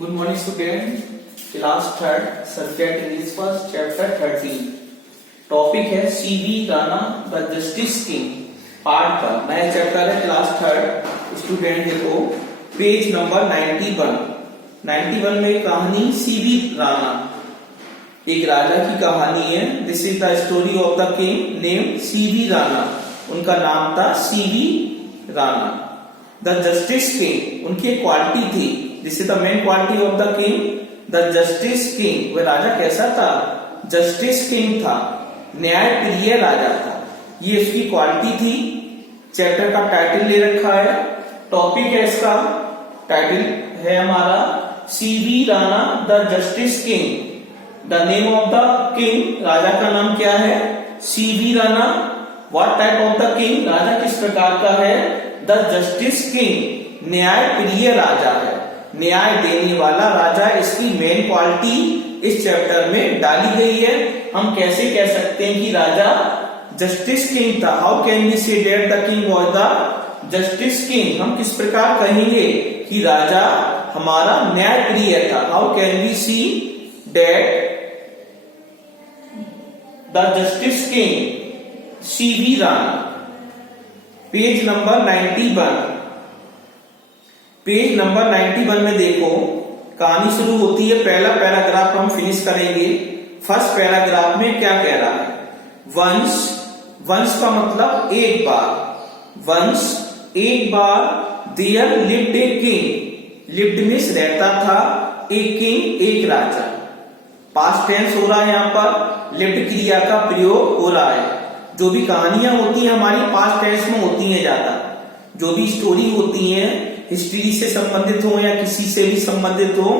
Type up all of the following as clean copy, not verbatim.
Good morning, student. Class third, subject English first, chapter 13. Topic है CV Rana the justice king part one. नया chapter है class third. Student देखो page number 91 में कहानी CV Rana, एक राजा की कहानी है। This is the story of the king name CV Rana. उनका नाम था CV Rana. The justice king उनकी क्वालिटी थी। This is the main quality of the king, the justice king. वह राजा कैसा था? जस्टिस किंग था, न्याय प्रिय राजा था। ये उसकी क्वालिटी थी। चैप्टर का टाइटल ले रखा है, टॉपिक है इसका, टाइटल है हमारा CV Rana the justice king. The name of the king, राजा का नाम क्या है? CV Rana. What type of the king, राजा किस प्रकार का है? द जस्टिस किंग, न्याय प्रिय राजा है, न्याय देने वाला राजा। इसकी मेन क्वालिटी इस चैप्टर में डाली गई है। हम कैसे कह सकते हैं कि राजा जस्टिस किंग था? How can we say that the king was the justice king? हम किस प्रकार कहेंगे कि राजा हमारा न्याय प्रिय था? How can we see that the justice king सीवी Rana. Page number 91, page number 91 में देखो कहानी शुरू होती है। पहला पैराग्राफ हम फिनिश करेंगे। फर्स्ट पैराग्राफ में क्या कह रहा है? वंस, वंस का मतलब एक बार। वंस एक बार, there lived a king. Lived means रहता था, एक किंग एक राजा। पास्ट टेंस हो रहा है यहाँ पर, लिव्ड क्रिया का प्रयोग हो रहा है। जो भी कहानियां होती हैं हमारी पास्ट टेंस में होती हैं ज्यादा। जो भी स्टोरी होती है हिस्ट्री से संबंधित हो या किसी से भी संबंधित हो,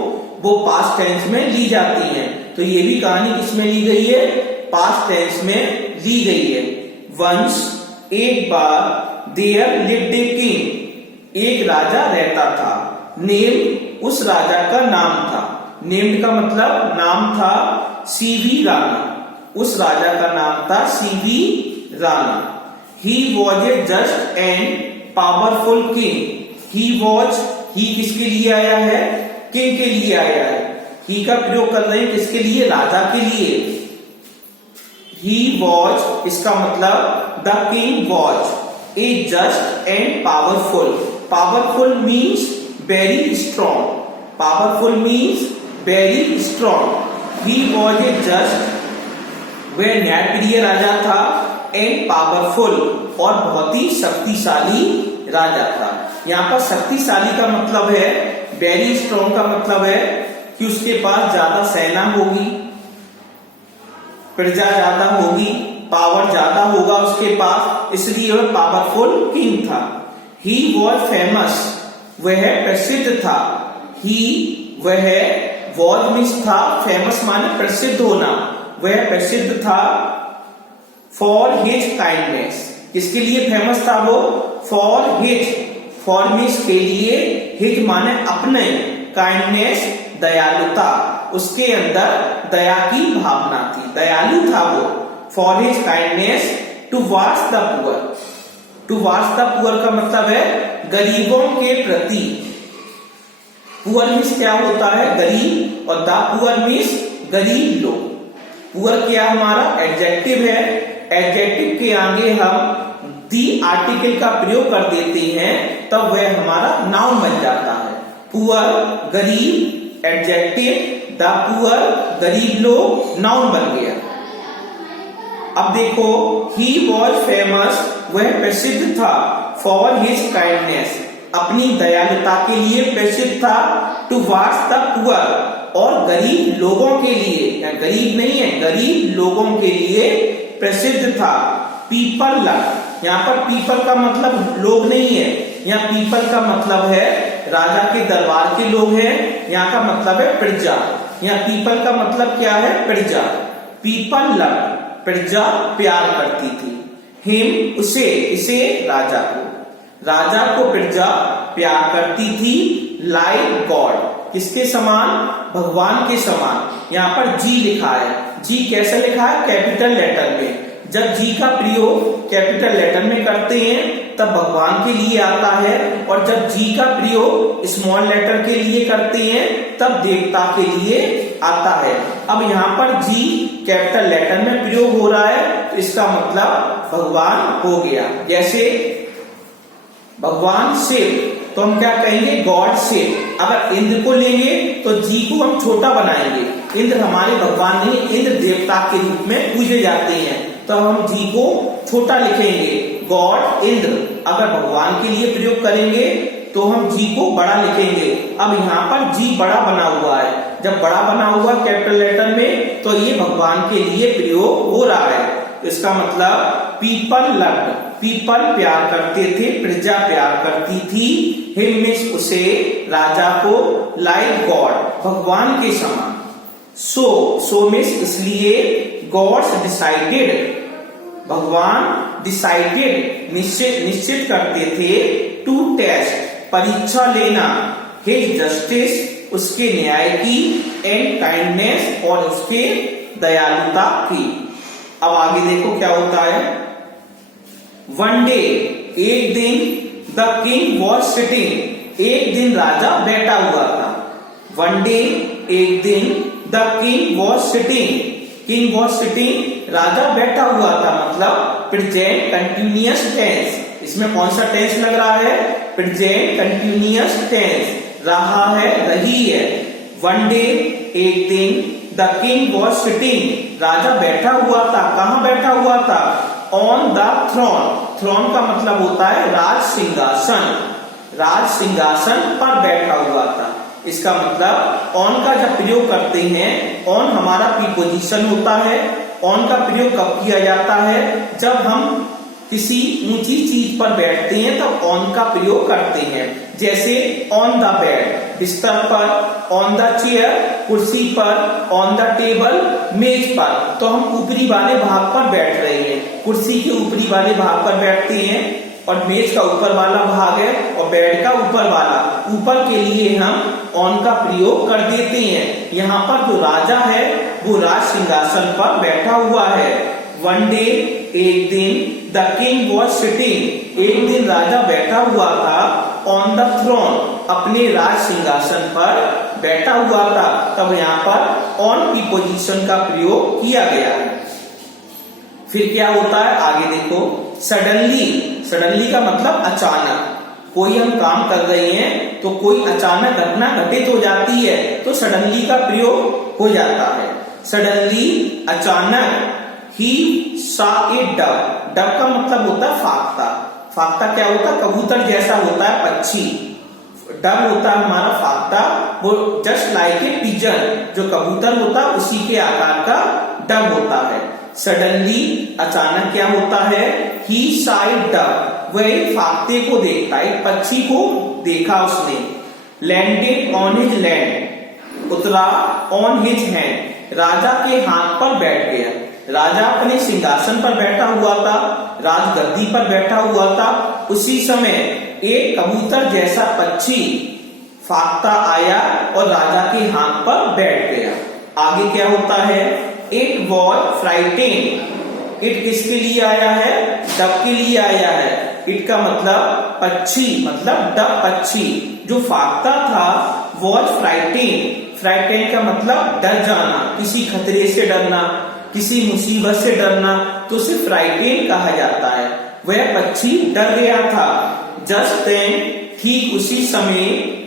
वो पास्ट टेंस में ली जाती हैं। तो ये भी कहानी किसमें ली गई है? पास्ट टेंस में ली गई है। वंस एक बार, देयर लिव्ड ए किंग, एक राजा रहता था। नेम उस राजा का नाम था। नेम्ड का मतलब नाम था, सीवी राणा। उस राजा का नाम था CV Rana. He was a just and powerful king. He was, he किसके लिए आया है? किंग के लिए आया है। ही का प्रयोग कर रहे हैं किसके लिए? राजा के लिए। ही वॉज, इसका मतलब the king was a just and powerful. Powerful means very strong. Powerful means very strong. He was a just, वह न्यायप्रिय राजा था, एंड पावरफुल, और बहुत ही शक्तिशाली राजा था। यहाँ पर शक्तिशाली का मतलब है, वेरी स्ट्रॉन्ग का मतलब है कि उसके पास ज्यादा सेना होगी, प्रजा ज्यादा होगी, पावर ज्यादा होगा उसके पास, इसलिए वह पावरफुल किंग था। ही वॉज फेमस, वह प्रसिद्ध था। ही, वह, वॉज मीन्स था, फेमस माने प्रसिद्ध होना। वह प्रसिद्ध था फॉर हिज काइंडनेस। किसके लिए फेमस था वो? फॉर हिज, फॉर मीन्स के लिए, हिज माने अपने, काइंडनेस दयालुता, उसके अंदर दया की भावना थी, दयालु था वो। For his kindness towards the poor. Towards the poor का मतलब है गरीबों के प्रति। पुअर मीन्स क्या होता है? गरीब, और द पुअर मीन्स गरीब लोग। पुअर क्या हमारा? एडजेक्टिव है। एडजेक्टिव के आगे हम दी आर्टिकल का प्रयोग कर देते हैं, तब वह हमारा नाउन बन जाता है। पुअर गरीब, एडजेक्टिव, द पुअर गरीब लोग, नाउन बन गया। अब देखो, ही वॉज फेमस, वह प्रसिद्ध था, फॉर हिज काइंडनेस, अपनी दयालुता के लिए प्रसिद्ध था, टुवर्ड्स द पुअर, और गरीब लोगों के लिए, या गरीब नहीं है, गरीब लोगों के लिए प्रसिद्ध था। पीपल लव, यहाँ पर पीपल का मतलब लोग नहीं है, यहाँ पीपल का मतलब है राजा के दरबार के लोग हैं। यहाँ का मतलब है प्रजा। यहाँ पीपल का मतलब क्या है? प्रजा। पीपल लव, प्रजा प्यार करती थी। हिम, उसे, इसे, राजा को प्रजा प्यार करती थी। लाइक गॉड, किसके समान? भगवान के समान। यहाँ पर जी लिखा है। जी कैसे लिखा है? कैपिटल लेटर में। जब जी का प्रयोग कैपिटल लेटर में करते हैं तब भगवान के लिए आता है, और जब जी का प्रयोग स्मॉल लेटर के लिए करते हैं तब देवता के लिए आता है। अब यहाँ पर जी कैपिटल लेटर में प्रयोग हो रहा है तो इसका मतलब भगवान हो गया। जैसे भगवान शिव तो हम क्या कहेंगे, गॉड शिव। अगर इंद्र को लेंगे तो जी को हम छोटा बनाएंगे। इंद्र हमारे भगवान नहीं, इंद्र देवता के रूप में पूजे जाते हैं, तो हम जी को छोटा लिखेंगे, गॉड इंद्र। अगर भगवान के लिए प्रयोग करेंगे तो हम जी को बड़ा लिखेंगे। अब यहाँ पर जी बड़ा बना हुआ है, जब बड़ा बना हुआ कैपिटल लेटर में तो ये भगवान के लिए प्रयोग हो रहा है। इसका मतलब पीपल लव्ड, पीपल प्यार करते थे, प्रजा प्यार करती थी, हिम मीन्स उसे, राजा को, लाइक गॉड भगवान के समान। सो मीन्स इसलिए, गॉड्स डिसाइडेड भगवान डिसाइडेड निश्चित करते थे, टू टेस्ट परीक्षा लेना, हिज जस्टिस उसके न्याय की, एंड काइंडनेस और उसके दयालुता की। अब आगे देखो क्या होता है। वन डे एक दिन, द किंग वॉज सिटिंग एक दिन राजा बैठा हुआ था। वन डे एक दिन, the king was sitting king was sitting राजा बैठा हुआ था, मतलब प्रेजेंट कंटिन्यूअस टेंस। इसमें कौन सा टेंस लग रहा है, प्रेजेंट कंटिन्यूअस टेंस, रहा है, रही है। वन डे एक दिन, द किंग वॉज सिटिंग राजा बैठा हुआ था। कहां बैठा हुआ था, ऑन द थ्रोन। थ्रोन का मतलब होता है राज सिंहासन, राज सिंहासन पर बैठा हुआ था। इसका मतलब ऑन का जब प्रयोग करते हैं, ऑन हमारा प्रीपोजिशन होता है। ऑन का प्रयोग कब किया जाता है, जब हम किसी ऊंची चीज पर बैठते हैं तब ऑन का प्रयोग करते हैं। जैसे ऑन द बेड बिस्तर पर, ऑन द चेयर कुर्सी पर, ऑन द टेबल मेज पर। तो हम ऊपरी वाले भाग पर बैठ रहे हैं, कुर्सी के ऊपरी वाले भाग पर बैठते हैं, और मेज का ऊपर वाला भाग है और बेड का ऊपर वाला, ऊपर के लिए हम ऑन का प्रयोग कर देते हैं। यहाँ पर जो राजा है वो राज सिंहासन पर बैठा हुआ है। वन डे एक दिन, द किंग वॉज सिटिंग एक दिन राजा बैठा हुआ था, ऑन द थ्रोन अपने राज सिंहासन पर बैठा हुआ था। तब यहाँ पर ऑन की पोजीशन का प्रयोग किया गया है। फिर क्या होता है आगे देखो, सडनली। सडनली का मतलब अचानक। कोई हम काम कर रहे हैं तो कोई अचानक घटना घटित हो जाती है तो सडनली का प्रयोग हो जाता है। सडनली अचानक, ही saw a dove। डव का मतलब होता है फाख्ता। फाख्ता क्या होता है, कबूतर जैसा होता है पक्षी। डव होता है हमारा फाख्ता, वो जस्ट लाइक ए पिजन, जो कबूतर होता है उसी के आकार का डव होता है। सडनली अचानक क्या होता है, ही saw a dove वह फाख्ते को देखता है, एक पक्षी को देखा उसने। लैंडेड ऑन हिज लैंड उतरा, ऑन हिज हैंड राजा के हाथ पर बैठ गया। राजा अपने सिंहासन पर बैठा हुआ था, राजगद्दी पर बैठा हुआ था। उसी समय एक कबूतर जैसा पक्षी फाख्ता आया और राजा के हाथ पर बैठ गया। आगे क्या होता है, इट वॉज फ्राइटेन। इट किसके लिए आया है, डव के लिए आया है। इट का मतलब पक्षी, मतलब डव पक्षी जो फाख्ता था, वॉज फ्राइटेन। फ्राइटेन का मतलब डर जाना, किसी खतरे से डरना, किसी मुसीबत से डरना, तो उसे फ्राइटेन कहा जाता है। वह पक्षी डर गया था। जस्ट देन ठीक उसी समय,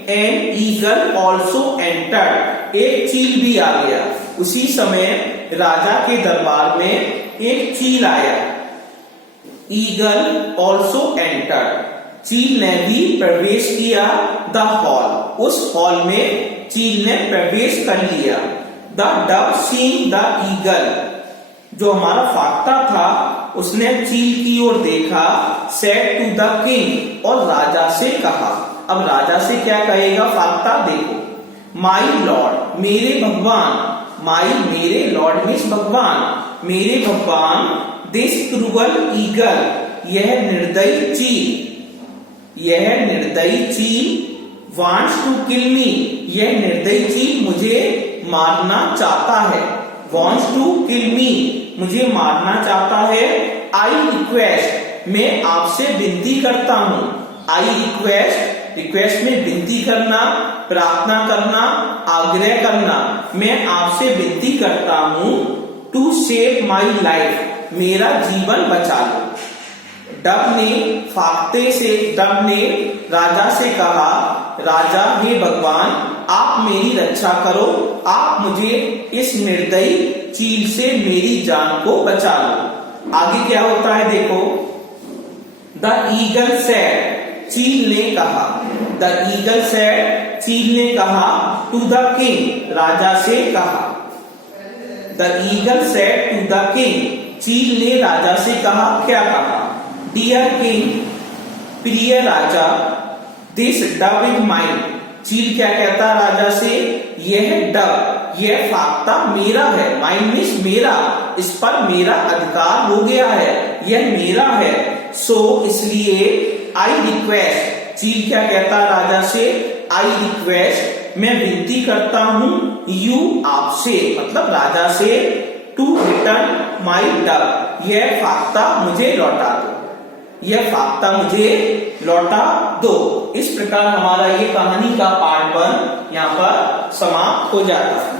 एन ईगल ऑल्सो एंटर्ड एक चील भी आ गया। उसी समय राजा के दरबार में एक चील आया। ईगल ऑल्सो एंटर्ड चील ने भी प्रवेश किया। द हॉल उस हॉल में चील ने प्रवेश कर लिया। The Dove seeing the eagle जो हमारा फाख्ता था उसने चील की ओर देखा। सेड टू द किंग और राजा से कहा। अब राजा से क्या कहेगा फाख्ता, देखो, माई लॉर्ड मेरे भगवान, माई मेरे लॉर्ड मीन्स भगवान, मेरे भगवान, दिस क्रूअल ईगल यह निर्दयी चील, यह निर्दयी चील, वांट्स टू किल मी यह निर्दयी चील मुझे मारना चाहता है। वांट्स टू किल मी मुझे मारना चाहता है। आई रिक्वेस्ट, मैं आपसे विनती करता हूँ। आई रिक्वेस्ट, रिक्वेस्ट में विनती करना, प्रार्थना करना, आग्रह करना। मैं आपसे विनती करता हूँ टू सेव माई लाइफ, मेरा जीवन बचा लो। डब ने राजा से कहा, राजा हे भगवान, आप मेरी रक्षा करो, आप मुझे इस निर्दयी चील से मेरी जान को बचा लो। आगे क्या होता है देखो। द ईगल सेड, चील ने कहा। द ईगल सेड, चील ने कहा टू द किंग, राजा से कहा। The eagle said to the king, चील ने राजा से कहा, क्या कहा? डियर किंग, प्रिय राजा, दिस डब इज माइन। चील क्या कहता राजा से? यह डब, यह फाख्ता मेरा है। माइन मीन्स मेरा, इस पर मेरा अधिकार हो गया है, यह मेरा है। सो इसलिए आई रिक्वेस्ट, चील क्या कहता राजा से? आई रिक्वेस्ट, मैं विनती करता हूं, यू आपसे, मतलब राजा से, टू रिटर्न माई डब, यह फाख्ता मुझे लौटा दो, यह फाख्ता मुझे लौटा दो। इस प्रकार हमारा ये कहानी का पार्ट 1 यहाँ पर समाप्त हो जाता है।